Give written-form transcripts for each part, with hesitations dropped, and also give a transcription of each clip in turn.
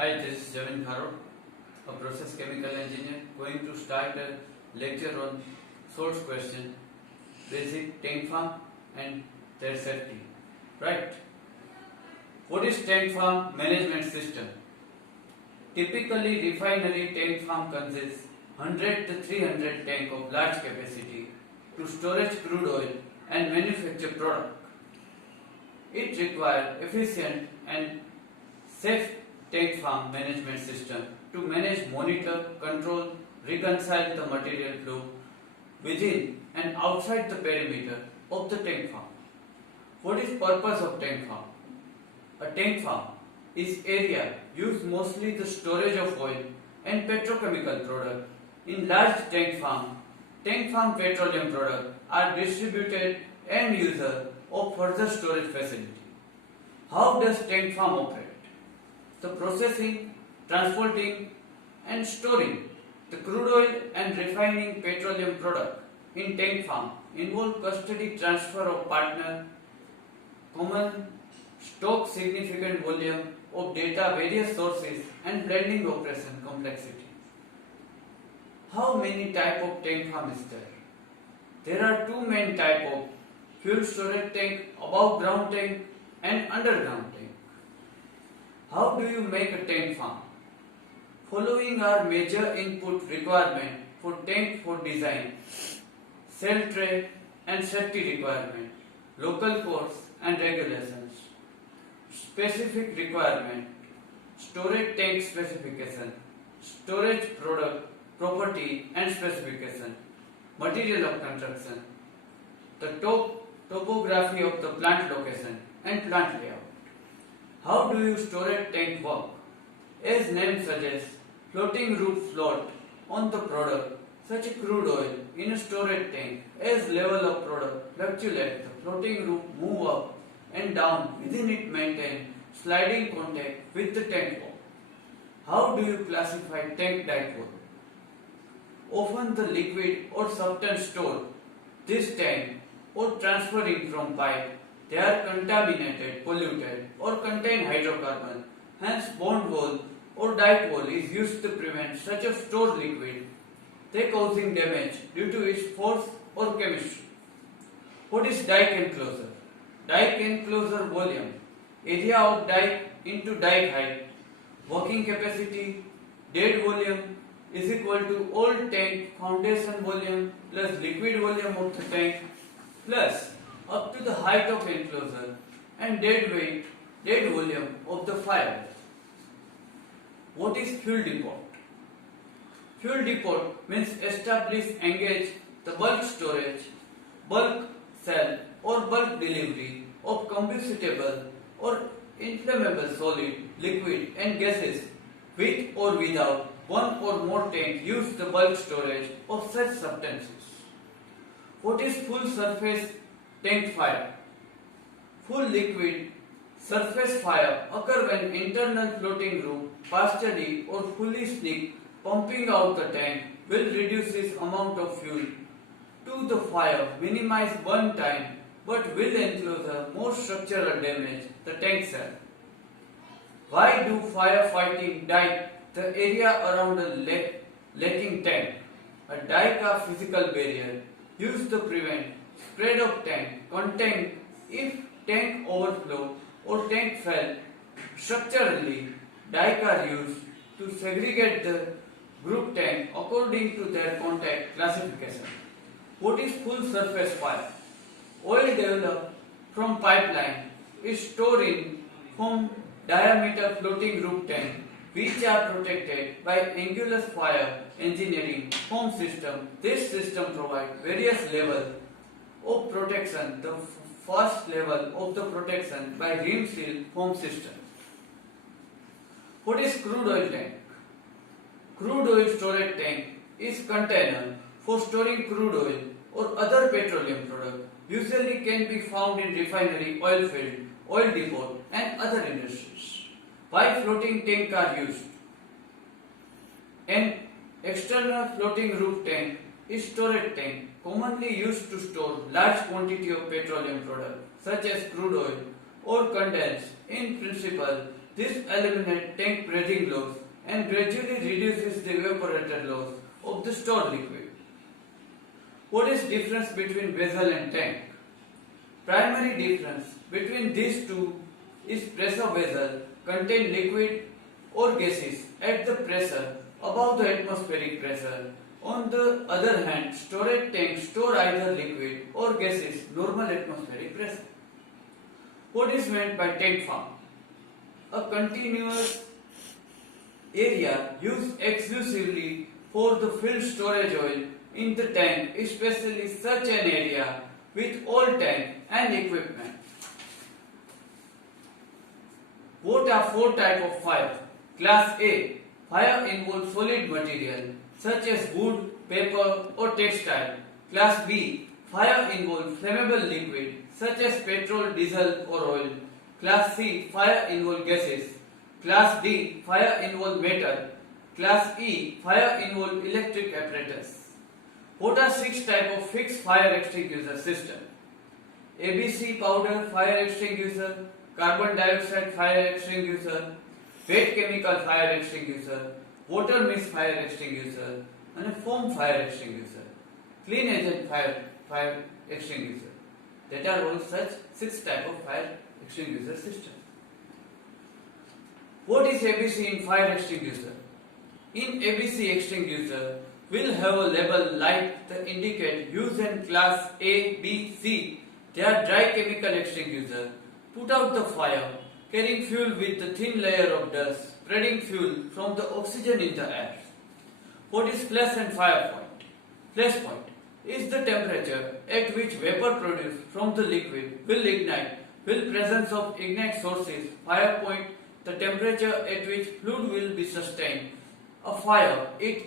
Hi, this is Javin Kharo, a process chemical engineer, going to start a lecture on source question, basic tank farm and their safety. Right? What is tank farm management system? Typically, refinery tank farm consists 100 to 300 tank of large capacity to storage crude oil and manufacture product. It requires efficient and safe tank farm management system to manage, monitor, control, reconcile the material flow within and outside the perimeter of the tank farm. What is purpose of tank farm? A tank farm is area used mostly the storage of oil and petrochemical product. In large tank farm petroleum products are distributed end user of further storage facility. How does tank farm operate? The processing, transporting and storing the crude oil and refining petroleum product in tank farm involve custody transfer of partner, common stock significant volume of data various sources and blending operation complexity. How many type of tank farm is there? There are two main type of fuel storage tank, above ground tank and underground tank. How do you make a tank farm? Following are major input requirement for tank for design, cell tray and safety requirement, local codes and regulations, specific requirement, storage tank specification, storage product property and specification, material of construction, the topography of the plant location and plant layout. How do you storage tank work? As name suggests, floating roof float on the product such as crude oil in a storage tank. As level of product fluctuates, the floating roof move up and down within it maintain sliding contact with the tank wall. How do you classify tank dipole? Often the liquid or substance stored this tank or transferring from pipe, they are contaminated, polluted or contain hydrocarbon. Hence bond wall or dipole is used to prevent such a stored liquid, they causing damage due to its force or chemistry. What is dike enclosure? Dike enclosure volume, area of dike into dike height, working capacity, dead volume is equal to old tank foundation volume plus liquid volume of the tank plus up to the height of enclosure and dead weight, dead volume of the fire. What is fuel depot? Fuel depot means establish, engage the bulk storage, bulk sale or bulk delivery of combustible or inflammable solid, liquid and gases with or without one or more tank use the bulk storage of such substances. What is full surface tank fire? Full liquid surface fire occur when internal floating roof partially or fully sneak pumping out the tank will reduce its amount of fuel to the fire, minimize burn time but will enclose more structural damage the tank cell. Why do firefighting dike the area around a leaking tank? A dike are physical barrier used to prevent spread of tank content if tank overflow or tank fail. Structurally, dike are used to segregate the group tank according to their contact classification. What is full surface fire? Oil developed from pipeline is stored in foam diameter floating roof tank which are protected by Angular fire engineering foam system. This system provides various levels of protection. The first level of the protection by rim seal foam system. What is crude oil tank? Crude oil storage tank is container for storing crude oil or other petroleum product. Usually can be found in refinery, oil field, oil depot and other industries. Why floating tank are used? An external floating roof tank is storage tank commonly used to store large quantity of petroleum product such as crude oil or condense. In principle, this eliminates tank breathing loss and gradually reduces the evaporator loss of the stored liquid. What is difference between vessel and tank? Primary difference between these two is pressure vessel contain liquid or gases at the pressure above the atmospheric pressure. On the other hand, storage tanks store either liquid or gases normal atmospheric pressure. What is meant by tank farm? A continuous area used exclusively for the filled storage oil in the tank, especially such an area with all tank and equipment. What are four types of fire? Class A. Fire involves solid material such as wood, paper or textile. Class B. Fire involves flammable liquid such as petrol, diesel or oil. Class C. Fire involves gases. Class D. Fire involves metal. Class E. Fire involves electric apparatus. What are six types of fixed fire extinguisher system? ABC powder fire extinguisher, carbon dioxide fire extinguisher, wet chemical fire extinguisher, water mist fire extinguisher, and foam fire extinguisher, clean agent fire extinguisher. That are all such six types of fire extinguisher system. What is ABC in fire extinguisher? In ABC extinguisher, will have a label light that indicate use in class A, B, C. They are dry chemical extinguisher. Put out the fire, carrying fuel with a thin layer of dust, spreading fuel from the oxygen in the air. What is flash and fire point? Flash point is the temperature at which vapor produced from the liquid will ignite with presence of ignite sources. Fire point, the temperature at which fluid will be sustained. A fire, it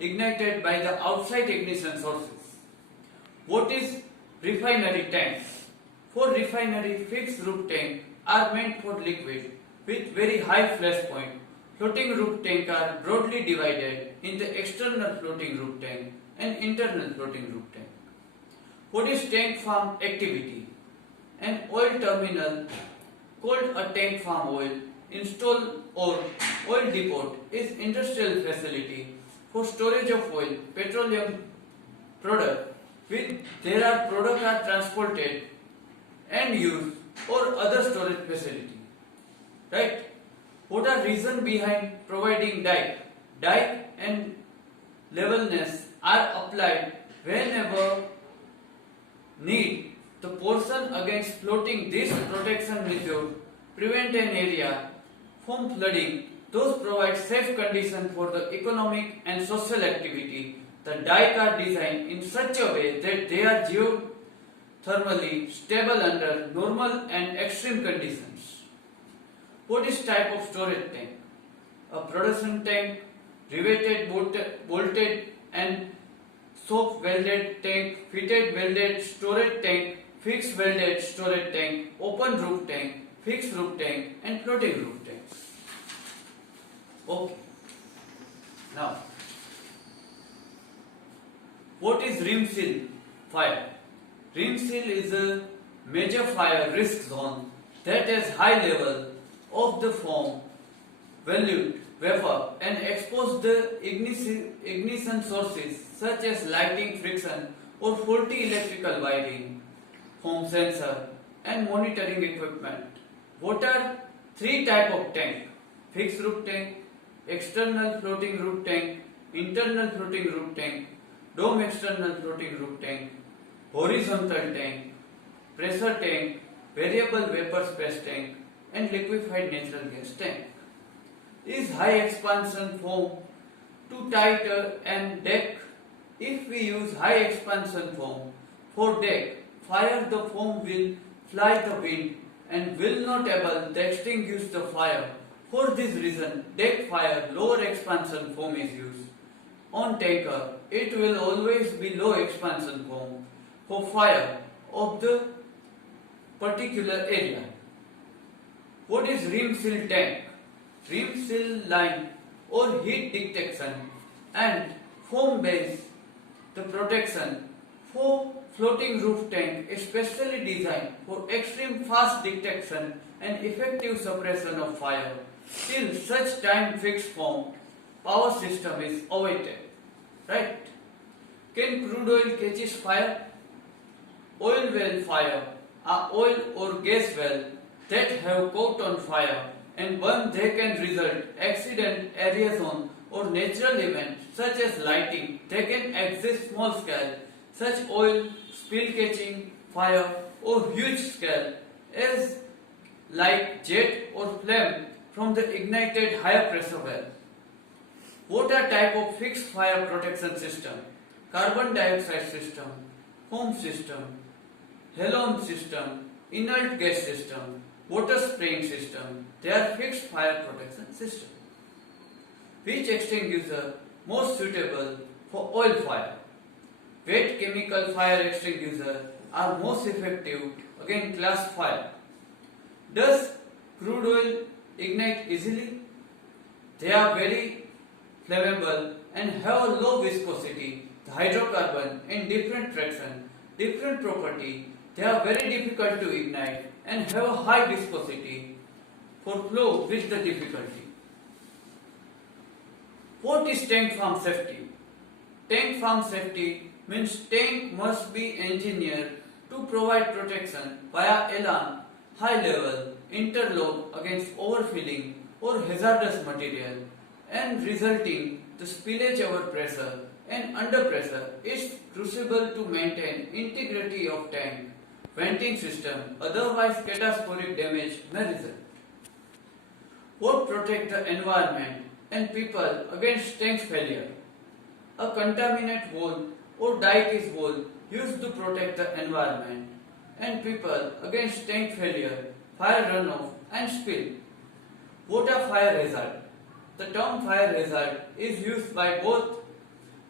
ignited by the outside ignition sources. What is refinery tanks? For refinery, fixed roof tanks are meant for liquid with very high flash point. Floating roof tanks are broadly divided in the external floating roof tank and internal floating roof tank. What is tank farm activity? An oil terminal called a tank farm oil install or oil depot is industrial facility for storage of oil, petroleum product, with there are products are transported and used or other storage facility. Right? What are reason behind providing dike? Dike and levelness are applied whenever need. The portion against floating this protection method prevent an area from flooding. Those provide safe conditions for the economic and social activity. The dike are designed in such a way that they are geothermally stable under normal and extreme conditions. What is type of storage tank? A production tank, riveted, bolted and soft welded tank, fitted welded storage tank, fixed welded storage tank, open roof tank, fixed roof tank and floating roof tanks. Okay. Now, what is rim seal fire? Rim seal is a major fire risk zone that has high level of the foam, volute, vapor and expose the ignition sources such as lighting, friction or faulty electrical wiring, foam sensor and monitoring equipment. What are three types of tank? Fixed roof tank, external floating roof tank, internal floating roof tank, dome external floating roof tank, horizontal tank, pressure tank, variable vapor space tank and liquefied natural gas tank. Is high expansion foam too tight and deck? If we use high expansion foam for deck, fire the foam will fly the wind and will not able to extinguish the fire. For this reason, deck fire lower expansion foam is used. On tanker, it will always be low expansion foam for fire of the particular area. What is rim seal tank? Rim seal line or heat detection and foam base the protection for floating roof tank is specially designed for extreme fast detection and effective suppression of fire till such time fixed form power system is awaited. Right? Can crude oil catches fire? Oil well fire are oil or gas well that have caught on fire and when they can result accident, aeration or natural events such as lighting, they can exist small scale such oil spill catching fire or huge scale as like jet or flame from the ignited higher pressure well. What are type of fixed fire protection system? Carbon dioxide system, foam system, halon system, inert gas system, water spraying system. They are fixed fire protection system. Which extinguisher most suitable for oil fire? Wet chemical fire extinguisher are most effective against glass fire. Does crude oil ignite easily? They are very flammable and have a low viscosity. The hydrocarbon in different fraction, different property. They are very difficult to ignite and have a high viscosity for flow with the difficulty. What is tank farm safety? Tank farm safety means tank must be engineered to provide protection via alarm, high level, interlock against overfilling or hazardous material and resulting the spillage over pressure and under pressure is crucible to maintain integrity of tank venting system, otherwise catastrophic damage may result. What protect the environment and people against tank failure? A contaminate wall or dike is wall used to protect the environment and people against tank failure, fire runoff and spill. What are fire hazard? The term fire hazard is used by both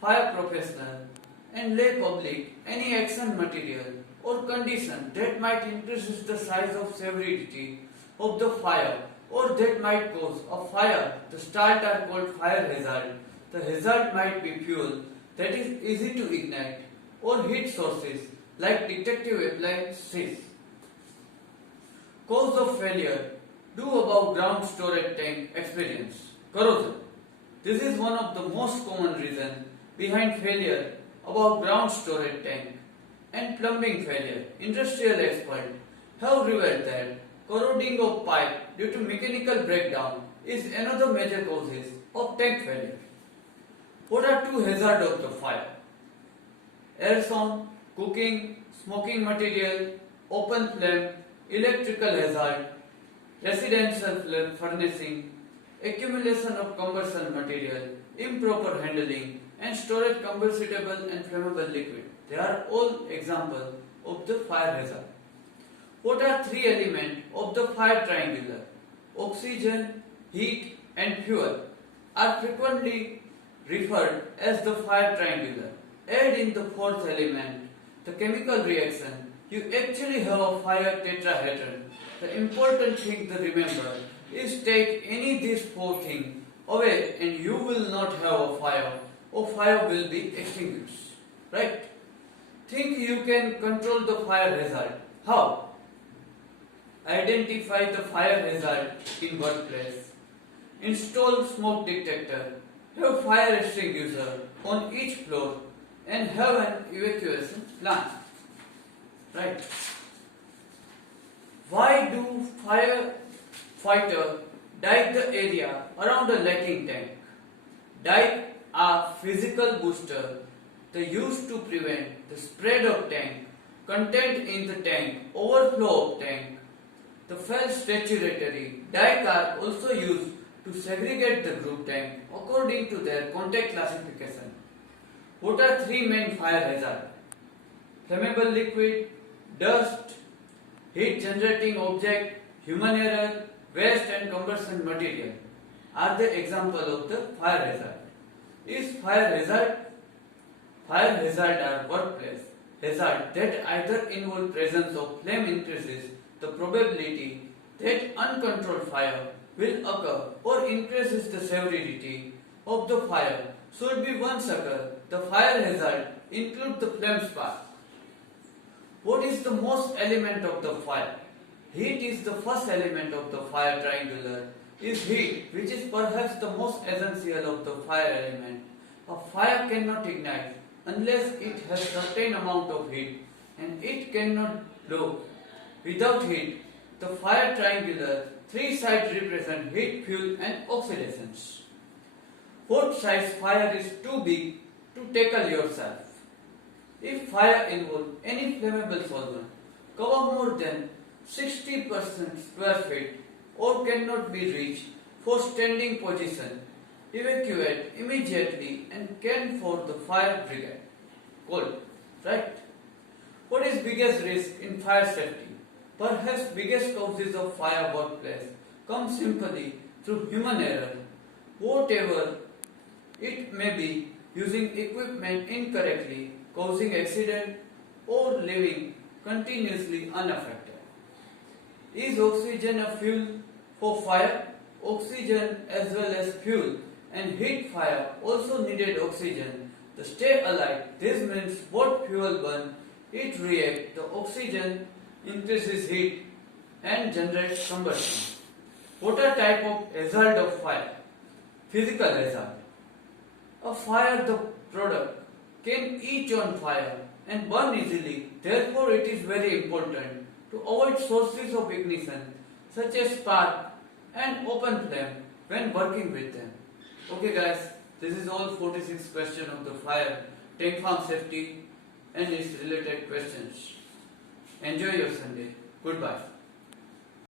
fire professional and lay public any action material or condition that might increase the size of severity of the fire or that might cause a fire. The start are called fire hazard. The hazard might be fuel that is easy to ignite or heat sources like detective appliances. Cause of failure due above ground storage tank experience. Corrosion. This is one of the most common reasons behind failure above ground storage tank and plumbing failure. Industrial experts have revealed that corroding of pipe due to mechanical breakdown is another major causes of tank failure. What are two hazards of the fire? Arson, cooking, smoking material, open flame, electrical hazard, residential flame furnishing, accumulation of combustion material, improper handling, and storage combustible and flammable liquid. They are all examples of the fire hazard. What are three elements of the fire triangular? Oxygen, heat, and fuel are frequently referred as the fire triangular. Add in the fourth element, the chemical reaction, you actually have a fire tetrahedron. The important thing to remember is take any of these four things away and you will not have a fire or fire will be extinguished. Right? Think you can control the fire hazard. How? Identify the fire hazard in workplace. Install smoke detector. Have fire extinguisher on each floor and have an evacuation plan. Right? Why do firefighter dike the area around a leaking tank? Dike are physical booster. They used to prevent the spread of tank content in the tank, overflow of tank. The fell statutory dike are also used to segregate the group tank according to their contact classification. What are three main fire hazards? Flammable liquid, dust, heat generating object, human error, waste and combustion material are the example of the fire hazard. Is fire hazard? Fire hazard are workplace hazard that either involve presence of flame increases the probability that uncontrolled fire will occur or increases the severity of the fire. Should be once occur, the fire hazard include the flame spark. What is the most element of the fire? Heat is the first element of the fire triangular. Is heat, which is perhaps the most essential of the fire element. A fire cannot ignite unless it has certain amount of heat, and it cannot blow. Without heat, the fire triangular, three sides represent heat, fuel and oxidations. What size fire is too big to tackle yourself? If fire involves any flammable solvent, cover more than 60% square feet or cannot be reached for standing position, evacuate immediately and can for the fire brigade. Cold, right? What is biggest risk in fire safety? Perhaps biggest causes of fire workplace come simply through human error, whatever it may be, using equipment incorrectly, causing accident or living continuously unaffected. Is oxygen a fuel for fire? Oxygen as well as fuel and heat fire also needed oxygen to stay alive. This means what fuel burn, it reacts, the oxygen increases heat and generates combustion. What are type of hazard of fire? Physical hazard. A fire, the product, can eat on fire and burn easily. Therefore, it is very important to avoid sources of ignition such as spark and open flame when working with them. Okay guys, this is all 46 questions of the fire, tank farm safety and its related questions. Enjoy your Sunday. Goodbye.